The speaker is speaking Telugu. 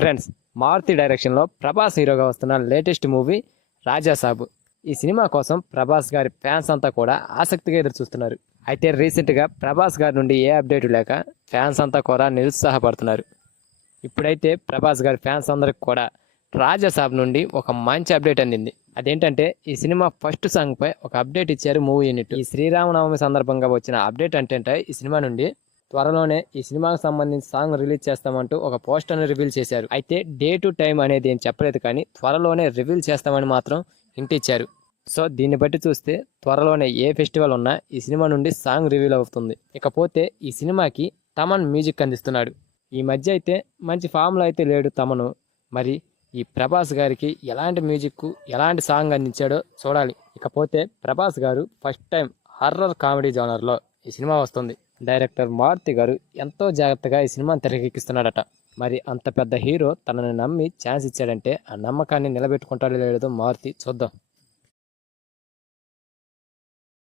ఫ్రెండ్స్, మారుతి డైరెక్షన్లో ప్రభాస్ హీరోగా వస్తున్న లేటెస్ట్ మూవీ రాజాసాబ్. ఈ సినిమా కోసం ప్రభాస్ గారి ఫ్యాన్స్ అంతా కూడా ఆసక్తిగా ఎదురు చూస్తున్నారు. అయితే రీసెంట్గా ప్రభాస్ గారి నుండి ఏ అప్డేట్ లేక ఫ్యాన్స్ అంతా కూడా నిరుత్సాహపడుతున్నారు. ఇప్పుడైతే ప్రభాస్ గారి ఫ్యాన్స్ అందరికి కూడా రాజాసాబ్ నుండి ఒక మంచి అప్డేట్ అందింది. అదేంటంటే ఈ సినిమా ఫస్ట్ సాంగ్ పై ఒక అప్డేట్ ఇచ్చారు మూవీ యూనిట్. ఈ శ్రీరామనవమి సందర్భంగా వచ్చిన అప్డేట్ అంటే ఈ సినిమా నుండి త్వరలోనే ఈ సినిమాకు సంబంధించి సాంగ్ రిలీజ్ చేస్తామంటూ ఒక పోస్టర్ని రివీల్ చేశారు. అయితే డే టు టైం అనేది ఏం చెప్పలేదు, కానీ త్వరలోనే రివీల్ చేస్తామని మాత్రం హింట్ ఇచ్చారు. సో దీన్ని బట్టి చూస్తే త్వరలోనే ఏ ఫెస్టివల్ ఉన్నా ఈ సినిమా నుండి సాంగ్ రివీల్ అవుతుంది. ఇకపోతే ఈ సినిమాకి తమన్ మ్యూజిక్ అందిస్తున్నాడు. ఈ మధ్య అయితే మంచి ఫామ్లో అయితే లేడు తమను. మరి ఈ ప్రభాస్ గారికి ఎలాంటి మ్యూజిక్, ఎలాంటి సాంగ్ అందించాడో చూడాలి. ఇకపోతే ప్రభాస్ గారు ఫస్ట్ టైం హర్రర్ కామెడీ జోనర్లో ఈ సినిమా వస్తుంది. డైరెక్టర్ మారుతి గారు ఎంతో జాగ్రత్తగా ఈ సినిమాని తెరకెక్కిస్తున్నాడట. మరి అంత పెద్ద హీరో తనని నమ్మి ఛాన్స్ ఇచ్చాడంటే ఆ నమ్మకాన్ని నిలబెట్టుకుంటాడో లేదో మారుతి చూద్దాం.